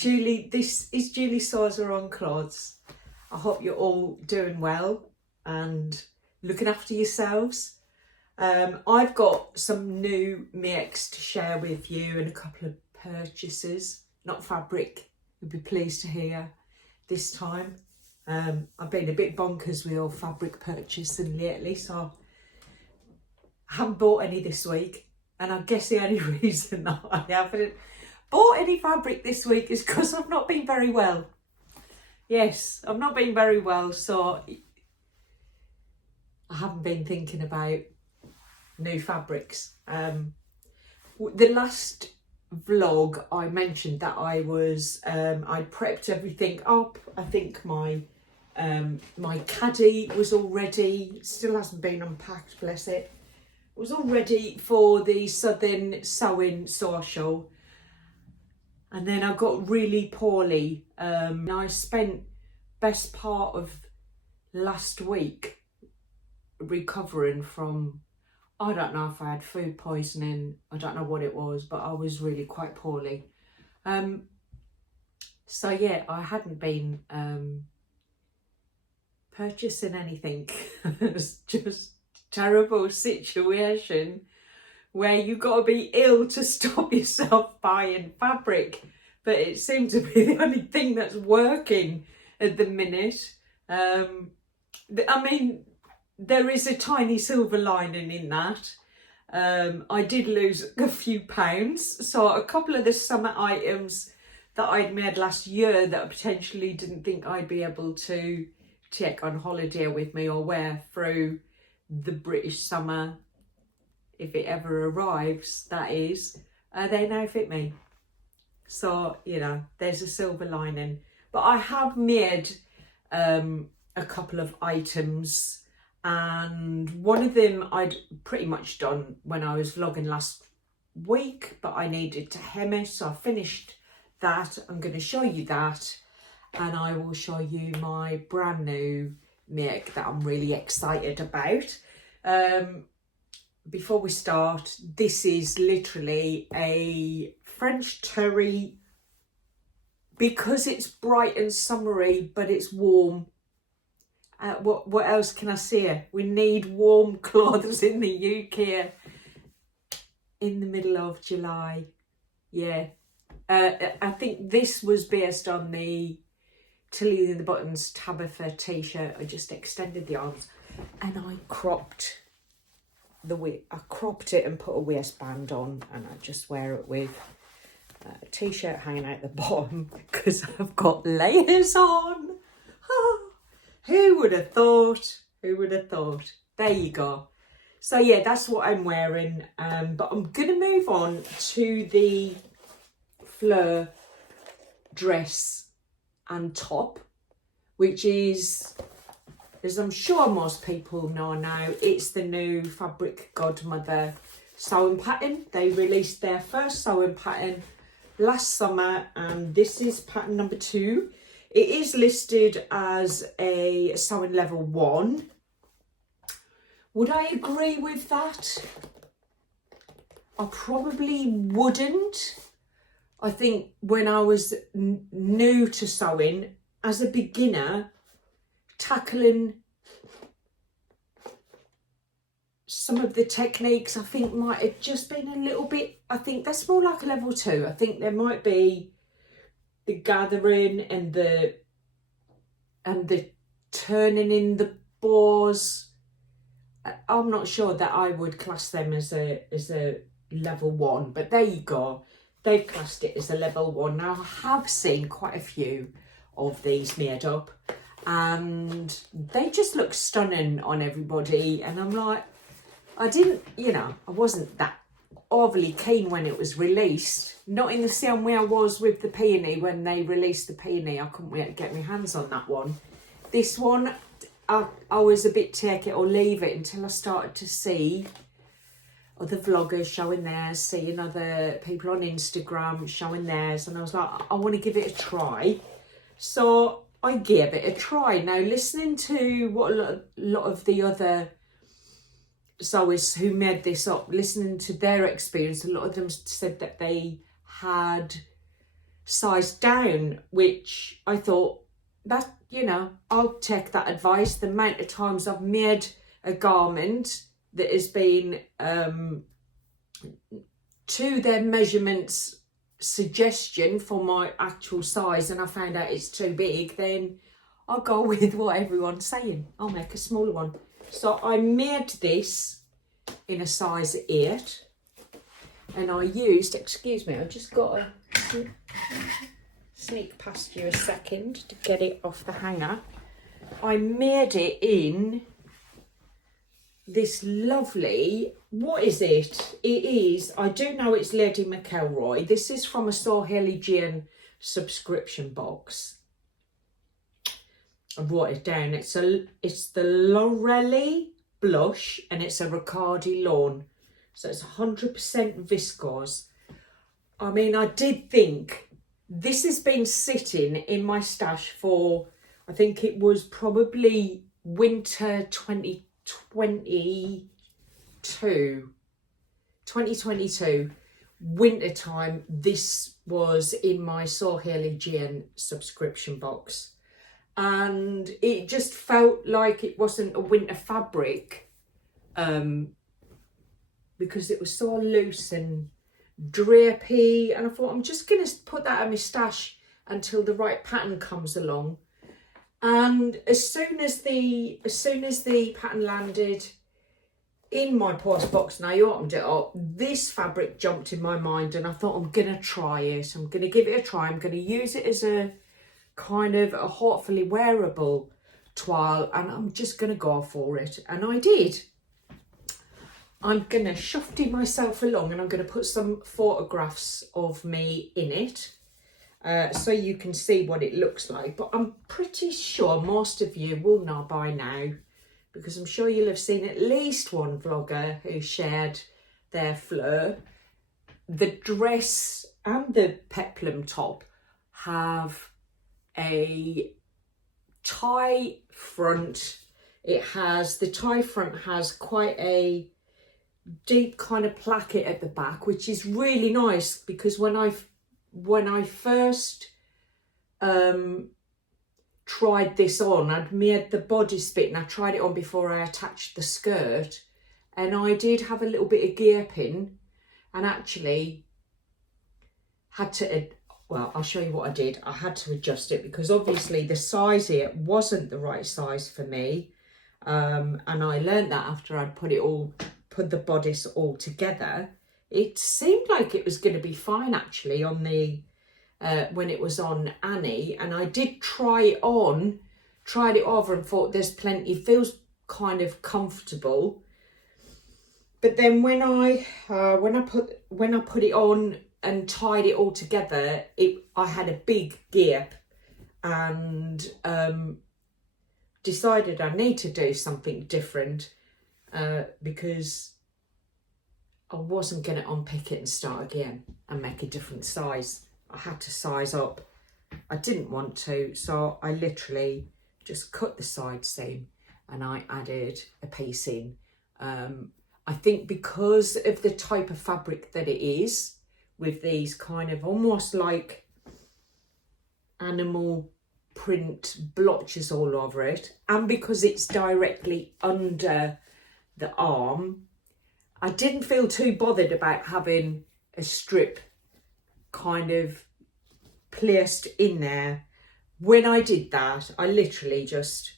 Julie, this is Julie Saucer on Clods. I hope you're all doing well and looking after yourselves. I've got some new makes to share with you and a couple of purchases, not fabric, you'll be pleased to hear this time. I've been a bit bonkers with all fabric purchasing lately, so I haven't bought any this week, and I guess the only reason that I haven't bought any fabric this week is because I've not been very well. Yes, I've not been very well, so I haven't been thinking about new fabrics. The last vlog I mentioned that I was I prepped everything up. I think my caddy was all ready, still hasn't been unpacked, bless it. It was all ready for the Southern Sewing Social. And then I got really poorly. I spent best part of last week recovering from, I don't know if I had food poisoning, I don't know what it was, but I was really quite poorly. So yeah, I hadn't been purchasing anything. It's just a terrible situation where you've got to be ill to stop yourself buying fabric, but it seems to be the only thing that's working at the minute. I mean, there is a tiny silver lining in that. I did lose a few pounds, so a couple of the summer items that I'd made last year that I potentially didn't think I'd be able to take on holiday with me or wear through the British summer, if it ever arrives, that is, they now fit me. So, you know, there's a silver lining. But I have made a couple of items, and one of them I'd pretty much done when I was vlogging last week, but I needed to hem it, so I finished that. I'm going to show you that, and I will show you my brand new make that I'm really excited about. Before we start, this is literally a French terry, because it's bright and summery, but it's warm. What else can I say? We need warm clothes in the UK in the middle of July. Yeah. I think this was based on the Tilly and the Buttons Tabitha T-shirt. I just extended the arms and I cropped it and put a waistband on, and I just wear it with a T-shirt hanging out the bottom because I've got layers on. Oh, who would have thought? Who would have thought? There you go. So yeah, that's what I'm wearing. But I'm going to move on to the Fleay dress and top, which is, as I'm sure most people know now, it's the new fabric Godmother sewing pattern. They released their first sewing pattern last summer, and this is pattern number 2. It is listed as a sewing level 1. Would I agree with that? I probably wouldn't. I think when I was new to sewing, as a beginner, tackling some of the techniques, I think might have just been a little bit, I think that's more like a level 2. I think there might be the gathering and the turning in the bows. I'm not sure that I would class them as a level 1, but there you go. They've classed it as a level 1. Now, I have seen quite a few of these made up, and they just look stunning on everybody. And I'm like, I wasn't that overly keen when it was released. Not in the same way I was with the peony when they released the peony. I couldn't wait to get my hands on that one. This one, I was a bit take it or leave it until I started to see other vloggers showing theirs, seeing other people on Instagram showing theirs, and I was like, I want to give it a try. So I gave it a try. Now, listening to what a lot of the other sewers who made this up, listening to their experience, a lot of them said that they had size down, which I thought that, you know, I'll take that advice. The amount of times I've made a garment that has been to their measurements suggestion for my actual size, and I found out it's too big, then I'll go with what everyone's saying. I'll make a smaller one. So I made this in a size 8, and I used, excuse me, I just got to sneak past you a second to get it off the hanger. I made it in this lovely, what is it? It is, I do know it's Lady McElroy. This is from a Saheli Jean subscription box. I wrote it down. It's the Lorelei blush, and it's a Rickardi Lawn. So it's 100% viscose. I mean, I did think this has been sitting in my stash for, I think it was probably winter 2022, winter time. This was in my Saheli Jean subscription box, and it just felt like it wasn't a winter fabric, because it was so loose and drapey, and I thought I'm just gonna put that in my stash until the right pattern comes along. And as soon as the pattern landed in my post box and I opened it up, this fabric jumped in my mind, and I thought I'm gonna try it. I'm gonna give it a try. I'm gonna use it as a kind of a hopefully wearable toile, and I'm just gonna go for it. And I did. I'm gonna shufty myself along, and I'm gonna put some photographs of me in it, so you can see what it looks like. But I'm pretty sure most of you will know by now, because I'm sure you'll have seen at least one vlogger who shared their Fleay. The dress and the peplum top have a tie front. It has, the tie front has quite a deep kind of placket at the back, which is really nice, because when I first tried this on, I'd made the bodice bit and I tried it on before I attached the skirt, and I did have a little bit of gaping, and actually had to, well, I'll show you what I did. I had to adjust it because obviously the size here wasn't the right size for me, and I learned that after I'd put the bodice all together. It seemed like it was going to be fine actually on the when it was on Annie, and I did tried it over and thought there's plenty, feels kind of comfortable. But then when I put it on and tied it all together, I had a big gap, and decided I need to do something different, because I wasn't going to unpick it and start again and make a different size. I had to size up. I didn't want to, so I literally just cut the side seam and I added a piece in. I think because of the type of fabric that it is, with these kind of almost like animal print blotches all over it, and because it's directly under the arm, I didn't feel too bothered about having a strip kind of placed in there. When I did that, I literally just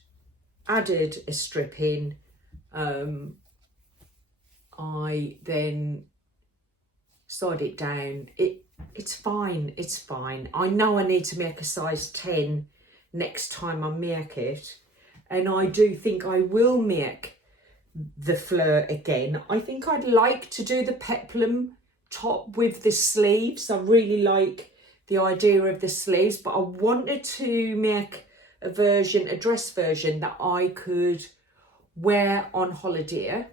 added a strip in. I then sewed it down. It's fine, it's fine. I know I need to make a size 10 next time I make it, and I do think I will make the Fleay again. I think I'd like to do the peplum top with the sleeves. I really like the idea of the sleeves, but I wanted to make a dress version that I could wear on holiday,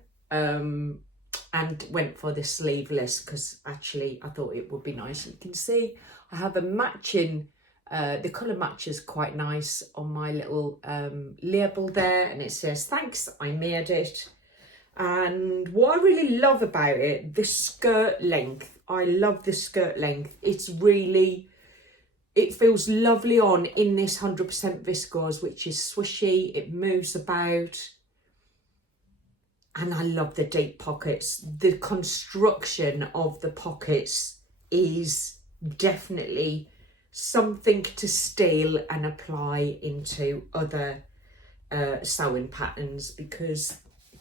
and went for the sleeveless because actually I thought it would be nice. You can see I have a matching, the colour matches quite nice on my little label there, and it says thanks, I made it. And what I really love about it, the skirt length. I love the skirt length. It's really it feels lovely on in this 100% viscose, which is swishy, it moves about. And I love the deep pockets. The construction of the pockets is definitely something to steal and apply into other sewing patterns, because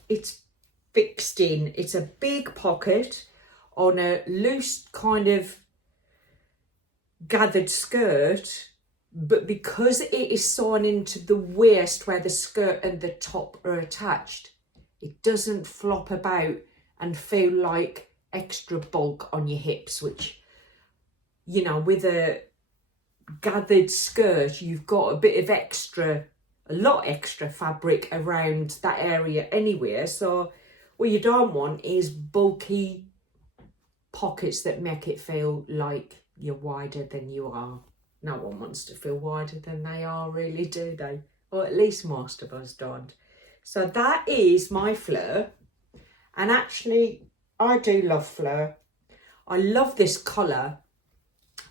it's fixed in. It's a big pocket on a loose kind of gathered skirt, but because it is sewn into the waist where the skirt and the top are attached, it doesn't flop about and feel like extra bulk on your hips, which, you know, with a gathered skirt, you've got a bit of extra, a lot extra fabric around that area anyway. So what you don't want is bulky pockets that make it feel like you're wider than you are. No one wants to feel wider than they are, really, do they? Or at least most of us don't. So that is my fleur. And actually, I do love fleur. I love this colour.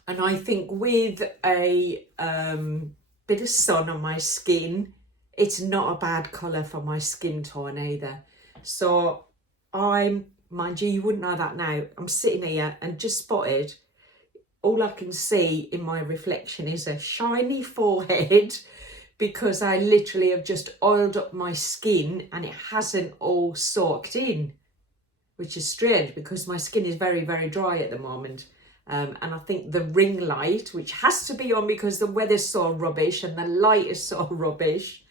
And I think with a bit of sun on my skin, it's not a bad colour for my skin tone either. So mind you, you wouldn't know that now. I'm sitting here and just spotted, all I can see in my reflection is a shiny forehead, because I literally have just oiled up my skin and it hasn't all soaked in, which is strange because my skin is very, very dry at the moment. And I think the ring light, which has to be on because the weather's so rubbish and the light is so rubbish,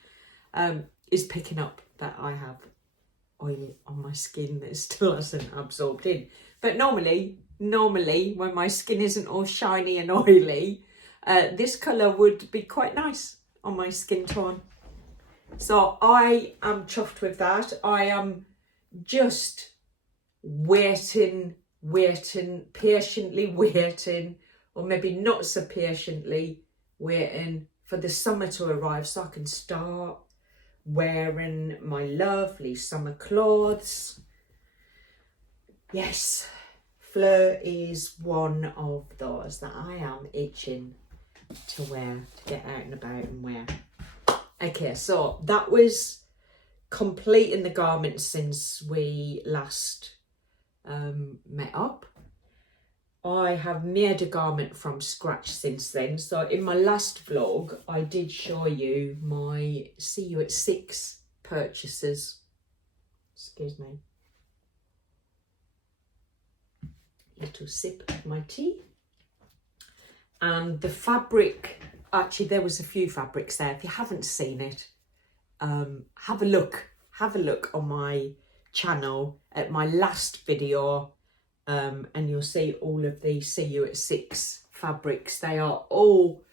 is picking up that I have oil on my skin that still hasn't absorbed in. But normally when my skin isn't all shiny and oily, this colour would be quite nice on my skin tone. So I am chuffed with that. I am just waiting, patiently waiting, or maybe not so patiently waiting for the summer to arrive so I can start wearing my lovely summer clothes. Yes, fleur is one of those that I am itching to wear, to get out and about and wear. Okay, so that was completing the garment since we last met up. I have made a garment from scratch since then. So in my last vlog, I did show you my See You at 6 purchases. Excuse me. Little sip of my tea. And the fabric, actually there was a few fabrics there. If you haven't seen it, have a look on my channel at my last video, and you'll see all of the See You at 6 fabrics. They are all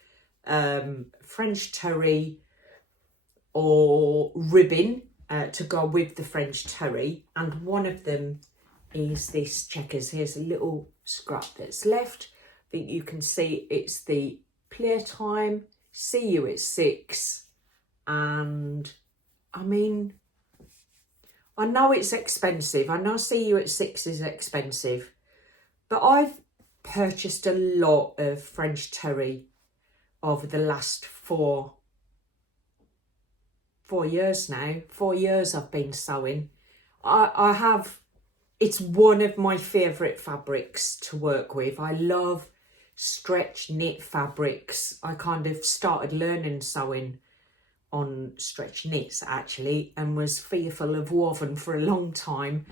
French terry or ribbon to go with the French terry, and one of them is this checkers. Here's a little scrap that's left. I think you can see it's the Playtime See You at 6, and I mean, I know it's expensive. I know See You at 6 is expensive, but I've purchased a lot of French terry over the last four years now. 4 years I've been sewing. I have, it's one of my favourite fabrics to work with. I love stretch knit fabrics. I kind of started learning sewing on stretch knits actually, and was fearful of woven for a long time.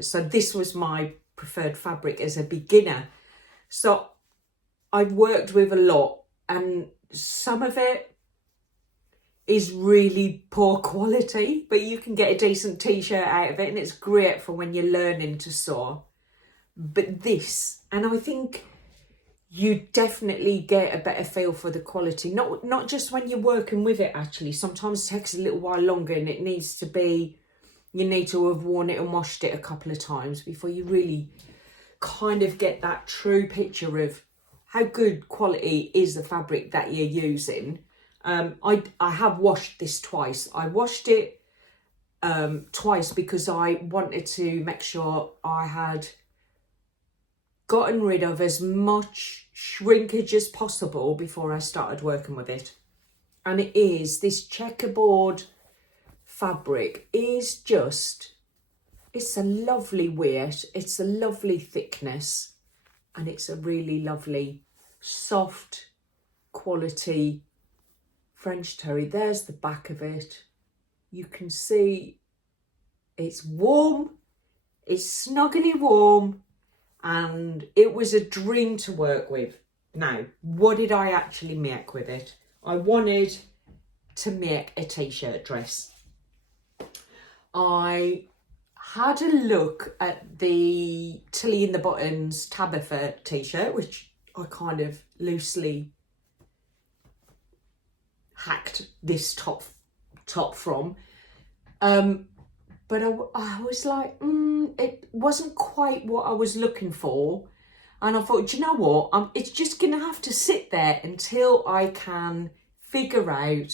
So this was my preferred fabric as a beginner. So I've worked with a lot, and some of it is really poor quality, but you can get a decent t-shirt out of it, and it's great for when you're learning to sew. But this, and I think you definitely get a better feel for the quality, not just when you're working with it actually. Sometimes it takes a little while longer, and it needs to be, you need to have worn it and washed it a couple of times before you really kind of get that true picture of how good quality is the fabric that you're using. I have washed this twice. I washed it twice because I wanted to make sure I had gotten rid of as much shrinkage as possible before I started working with it. And it is, this checkerboard fabric is just, it's a lovely weight, it's a lovely thickness, and it's a really lovely soft quality French terry. There's the back of it. You can see it's warm, it's snuggly warm, and it was a dream to work with. Now, what did I actually make with it? I wanted to make a t-shirt dress. I had a look at the Tilly in the Buttons Tabitha t-shirt, which I kind of loosely hacked this top from. But I was like, it wasn't quite what I was looking for. And I thought, do you know what? It's just going to have to sit there until I can figure out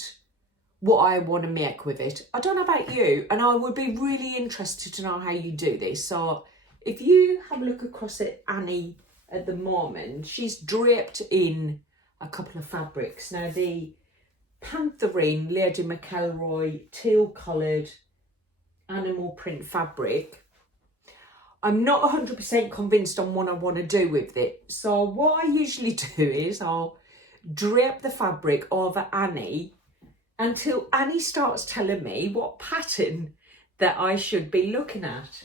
what I want to make with it. I don't know about you, and I would be really interested to know how you do this. So if you have a look across at Annie at the moment, she's draped in a couple of fabrics. Now, the Pantherine Lady McElroy teal coloured animal print fabric, I'm not 100% convinced on what I want to do with it. So what I usually do is I'll drape the fabric over Annie until Annie starts telling me what pattern that I should be looking at.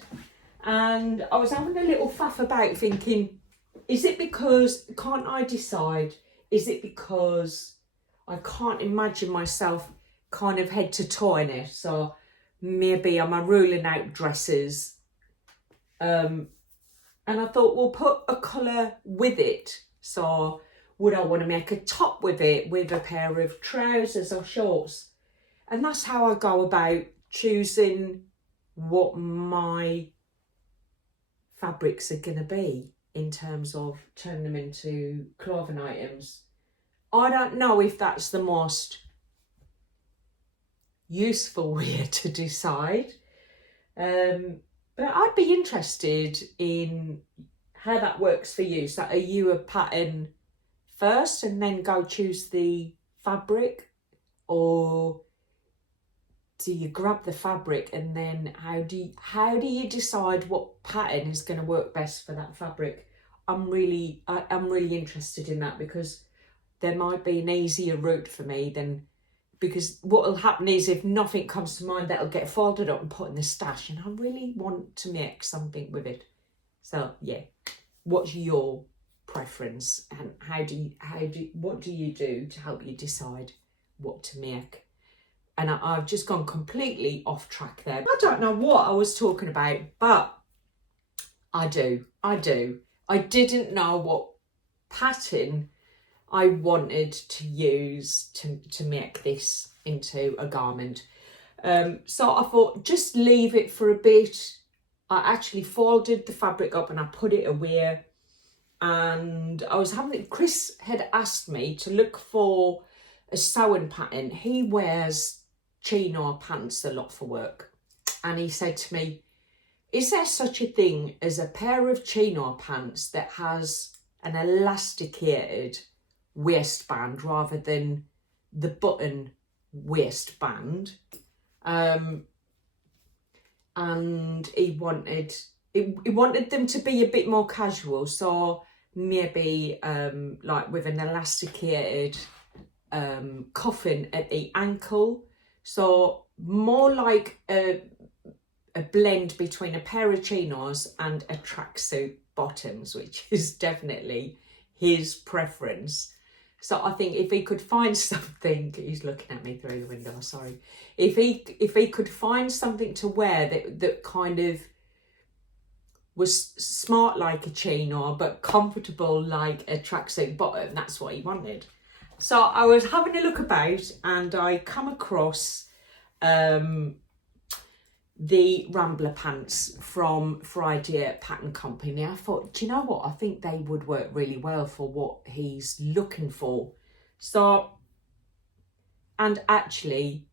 And I was having a little faff about thinking, is it because, can't I decide? Is it because I can't imagine myself kind of head to toe in it? So maybe am I ruling out dresses? And I thought, we'll put a colour with it. So would I want to make a top with it, with a pair of trousers or shorts? And that's how I go about choosing what my fabrics are going to be in terms of turning them into clothing items. I don't know if that's the most useful way to decide. But I'd be interested in how that works for you. So are you a pattern first and then go choose the fabric, or do you grab the fabric and then how do you decide what pattern is going to work best for that fabric? I'm really interested in that, because there might be an easier route for me than, because what will happen is if nothing comes to mind, that'll get folded up and put in the stash, and I really want to make something with it. So yeah, what's your preference, and what do you do to help you decide what to make? And I've just gone completely off track there. I don't know what I was talking about, but I do. I didn't know what pattern I wanted to use to make this into a garment. So I thought, just leave it for a bit. I actually folded the fabric up and I put it away. And Chris had asked me to look for a sewing pattern. He wears chino pants a lot for work. And he said to me, is there such a thing as a pair of chino pants that has an elasticated waistband rather than the button waistband? And he wanted them to be a bit more casual, so maybe like with an elasticated cuffing at the ankle, so more like a blend between a pair of chinos and a tracksuit bottoms, which is definitely his preference. So I think if he could find something, he's looking at me through the window, sorry. If he could find something to wear that kind of was smart like a chino, but comfortable like a tracksuit bottom, that's what he wanted. So I was having a look about and I come across the Rambler pants from Friday Pattern Company. I thought, do you know what? I think they would work really well for what he's looking for. So, and actually,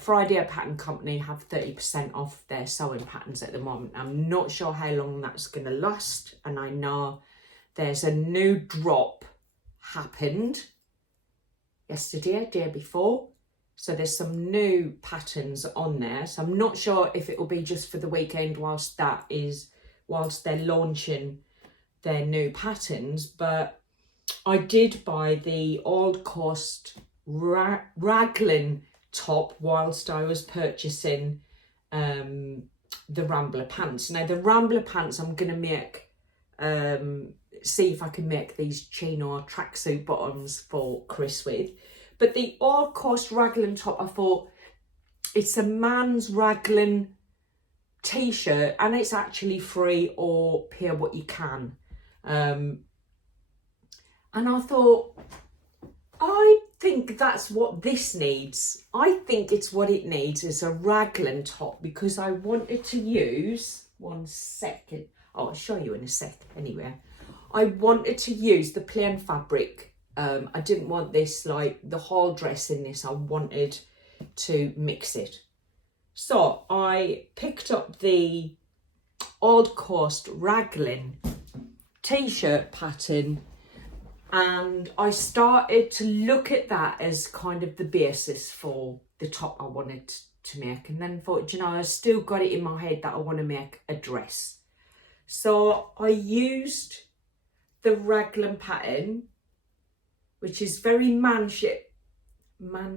Friday Pattern Company have 30% off their sewing patterns at the moment. I'm not sure how long that's going to last, and I know there's a new drop happened yesterday, day before. So there's some new patterns on there. So I'm not sure if it will be just for the weekend whilst they're launching their new patterns. But I did buy the Old Coast Raglan top whilst I was purchasing the Rambler pants. Now the Rambler pants I'm going to make, see if I can make these chino tracksuit bottoms for Chris with. But the Old Coast Raglan top, I thought, it's a man's Raglan T-shirt, and it's actually free or pay what you can. And I thought, I think that's what this needs. I think it's what it needs is a Raglan top, because I wanted to use, one second, I'll show you in a sec anyway. I wanted to use the plain fabric. I didn't want this, like the whole dress in this. I wanted to mix it. So I picked up the Old Coast Raglan T-shirt pattern, and I started to look at that as kind of the basis for the top I wanted to make. And then thought, you know, I still got it in my head that I want to make a dress. So I used the Raglan pattern, which is very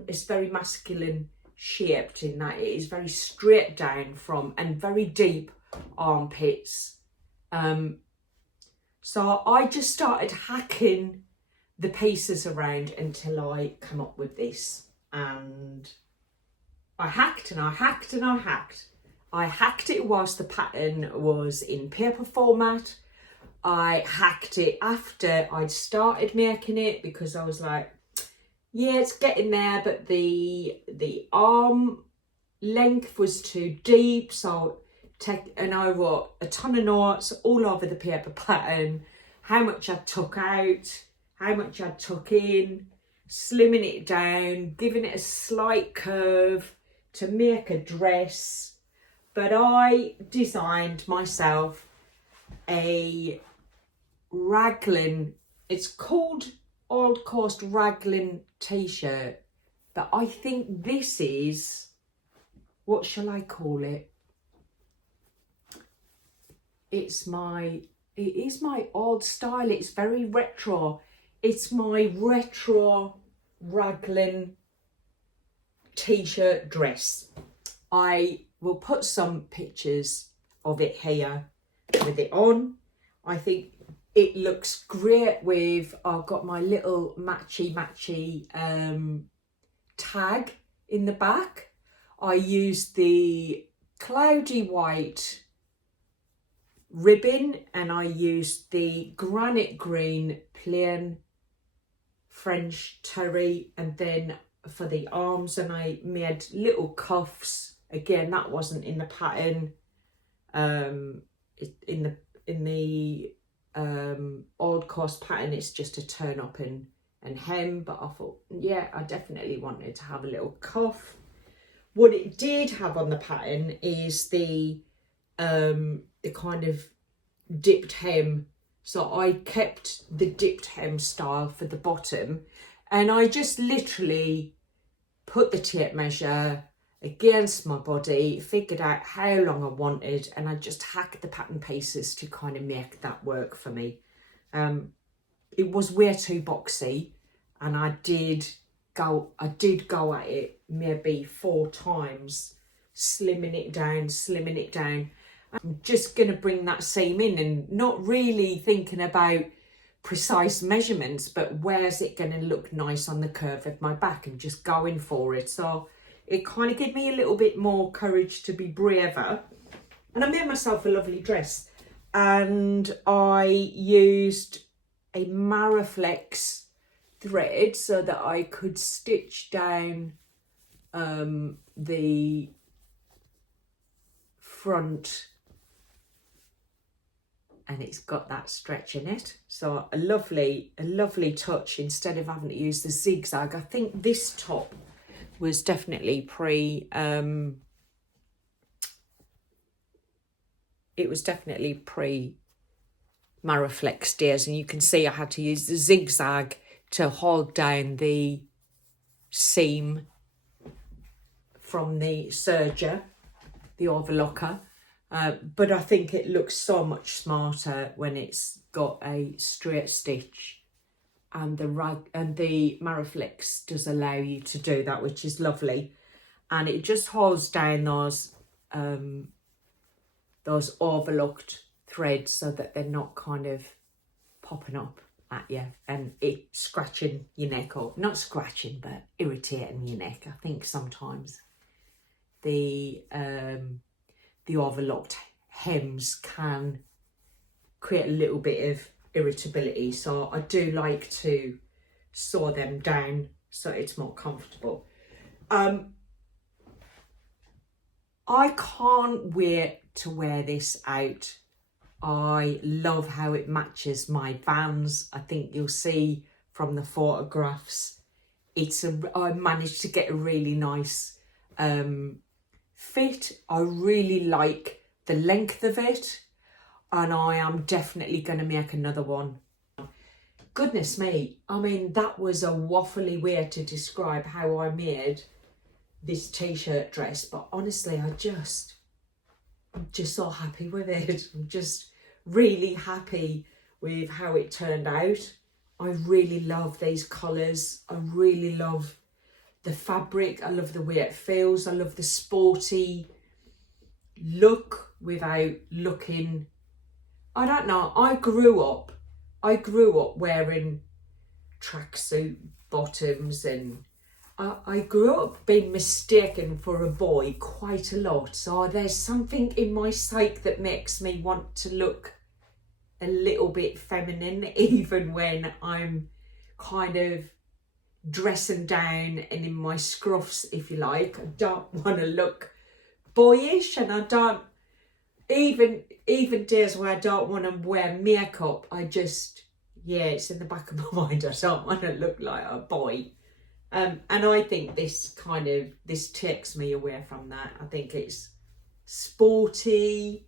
it's very masculine shaped in that it is very straight down from and very deep armpits. So I just started hacking the pieces around until I come up with this, and I hacked and I hacked and I hacked. I hacked it whilst the pattern was in paper format. I hacked it after I'd started making it, because I was like, yeah, it's getting there, but the arm length was too deep. So I wrote a ton of notes all over the paper pattern, how much I took out, how much I took in, slimming it down, giving it a slight curve to make a dress. But I designed myself a Raglan, it's called Old Coast Raglan T-shirt, but I think this is, what shall I call it? It is my old style. It's very retro. It's my retro Raglan T-shirt dress. I will put some pictures of it here with it on. I think it looks great with, I've got my little matchy tag in the back. I used the cloudy white ribbon, and I used the granite green plain French terry, and then for the arms, and I made little cuffs. Again, that wasn't in the pattern. In the Old Coast pattern, it's just a turn up and hem, but I thought, yeah, I definitely wanted to have a little cuff. What it did have on the pattern is the kind of dipped hem. So I kept the dipped hem style for the bottom, and I just literally put the tape measure against my body, figured out how long I wanted, and I just hacked the pattern pieces to kind of make that work for me. It was way too boxy, and I did go at it maybe 4 times, slimming it down. I'm just going to bring that seam in, and not really thinking about precise measurements, but where's it going to look nice on the curve of my back, and just going for it. So it kind of gave me a little bit more courage to be braver, and I made myself a lovely dress. And I used a Maraflex thread so that I could stitch down the front, and it's got that stretch in it. So a lovely touch instead of having to use the zigzag. I think this top was definitely pre Maraflex steers, and you can see I had to use the zigzag to hold down the seam from the serger, the overlocker, but I think it looks so much smarter when it's got a straight stitch, and the Maraflex does allow you to do that, which is lovely, and it just holds down those overlooked threads so that they're not kind of popping up at you and it scratching your neck, or not scratching but irritating your neck. I think sometimes the overlocked hems can create a little bit of irritability, so I do like to sew them down so it's more comfortable. I can't wait to wear this out. I love how it matches my Vans. I think you'll see from the photographs, I managed to get a really nice fit. I really like the length of it, and I am definitely going to make another one. Goodness me, I mean, that was a waffly way to describe how I made this t-shirt dress, but honestly, I'm just so happy with it. I'm just really happy with how it turned out. I really love these colours. I really love the fabric. I love the way it feels. I love the sporty look without looking, I don't know, I grew up wearing tracksuit bottoms, and I grew up being mistaken for a boy quite a lot. So there's something in my psyche that makes me want to look a little bit feminine, even when I'm kind of dressing down and in my scruffs, if you like. I don't want to look boyish, and I don't, even days where I don't want to wear makeup, I just, yeah, it's in the back of my mind, I don't want to look like a boy. And I think this takes me away from that. I think it's sporty,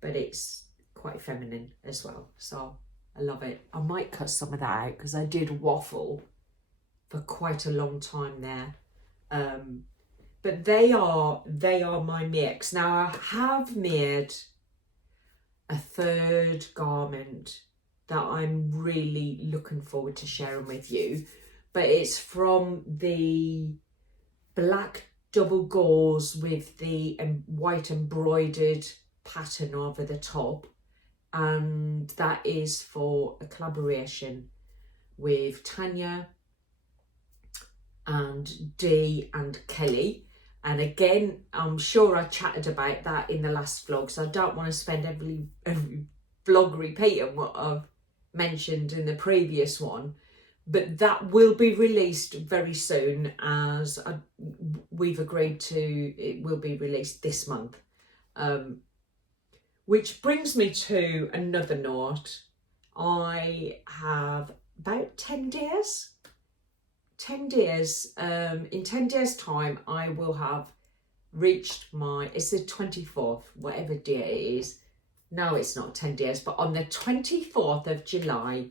but it's quite feminine as well. So I love it. I might cut some of that out because I did waffle for quite a long time there. But they are my makes. Now I have made a third garment that I'm really looking forward to sharing with you. But it's from the black double gauze with the white embroidered pattern over the top, and that is for a collaboration with Tanya and Dee and Kelly. And again, I'm sure I chatted about that in the last vlog, so I don't want to spend every vlog repeating what I've mentioned in the previous one. But that will be released very soon, as we've agreed to. It will be released this month. Which brings me to another note. I have about 10 days. 10 days. In 10 days time, I will have reached it's the 24th, whatever day it is. No, it's not 10 days, but on the 24th of July,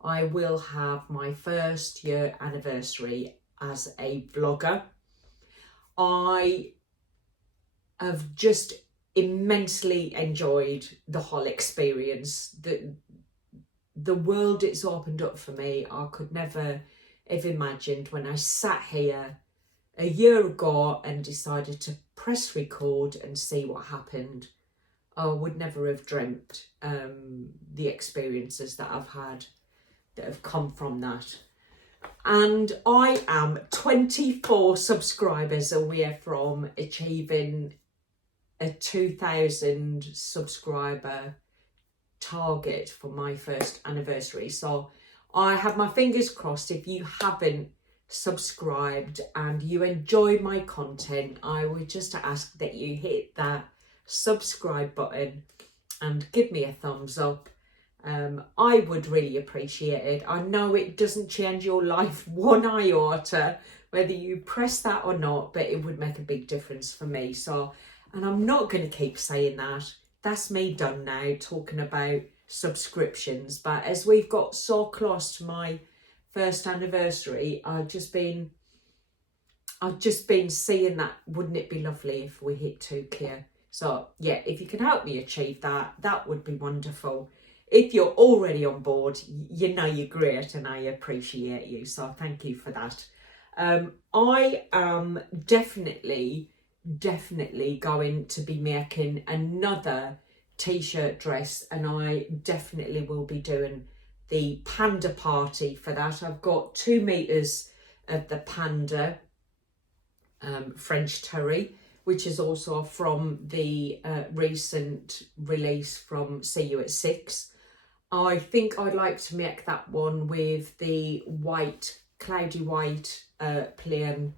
I will have my first year anniversary as a vlogger. I have just immensely enjoyed the whole experience. The world it's opened up for me, I could never have imagined when I sat here a year ago and decided to press record and see what happened. I would never have dreamt the experiences that I've had that have come from that. And I am 24 subscribers away from achieving a 2,000 subscriber target for my first anniversary. So I have my fingers crossed. If you haven't subscribed and you enjoy my content, I would just ask that you hit that subscribe button and give me a thumbs up. I would really appreciate it. I know it doesn't change your life one iota, whether you press that or not, but it would make a big difference for me. So, and I'm not going to keep saying that. That's me done now, talking about subscriptions. But as we've got so close to my first anniversary, I've just been seeing that, wouldn't it be lovely if we hit 2K? So yeah, if you can help me achieve that, that would be wonderful. If you're already on board, you know you're great and I appreciate you. So thank you for that. I am definitely going to be making another t-shirt dress, and I definitely will be doing the panda party for that. I've got 2 meters of the panda French terry, which is also from the recent release from See You at 6. I think I'd like to make that one with the white, cloudy white plain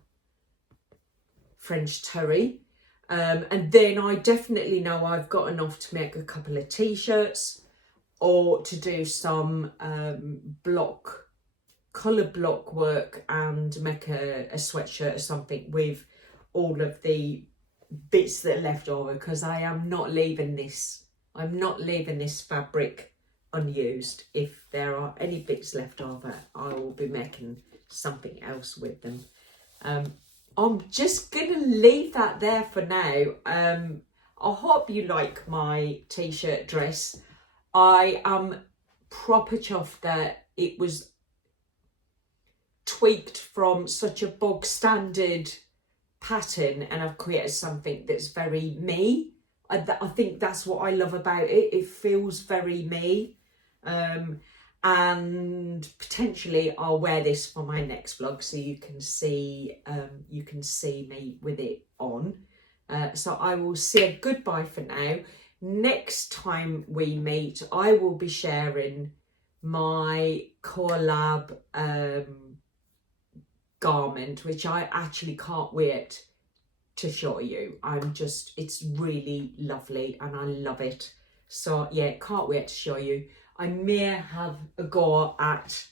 French terry. And then I definitely know I've got enough to make a couple of t-shirts, or to do some colour block work and make a sweatshirt or something with all of the bits that are left over, because I am not leaving this. I'm not leaving this fabric unused. If there are any bits left over, I will be making something else with them. I'm just gonna leave that there for now. I hope you like my t-shirt dress. I am proper chuffed that it was tweaked from such a bog standard pattern, and I've created something that's very me. I think that's what I love about it. It feels very me. And potentially I'll wear this for my next vlog, so you can see me with it on. So I will say goodbye for now. Next time we meet, I will be sharing my collab garment, which I actually can't wait to show you. It's really lovely and I love it. So yeah, can't wait to show you. I may have a go at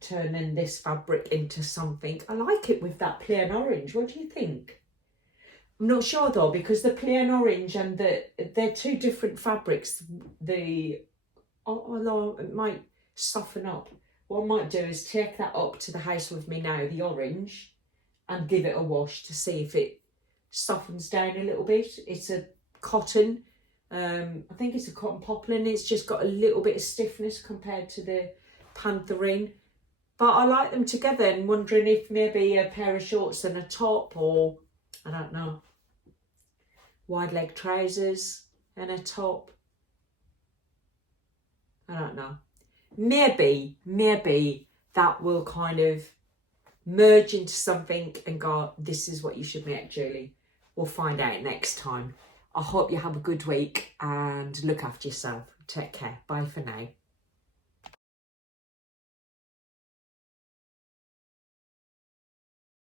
turning this fabric into something. I like it with that plain orange. What do you think? I'm not sure though, because the plain orange and they're 2 different fabrics. Although it might soften up. What I might do is take that up to the house with me now, the orange, and give it a wash to see if it softens down a little bit. It's a cotton. I think it's a cotton poplin. It's just got a little bit of stiffness compared to the pantherine. But I like them together, and wondering if maybe a pair of shorts and a top, or I don't know, wide leg trousers and a top. I don't know. Maybe that will kind of merge into something and go, this is what you should make, Julie. We'll find out next time. I hope you have a good week and look after yourself. Take care. Bye for now.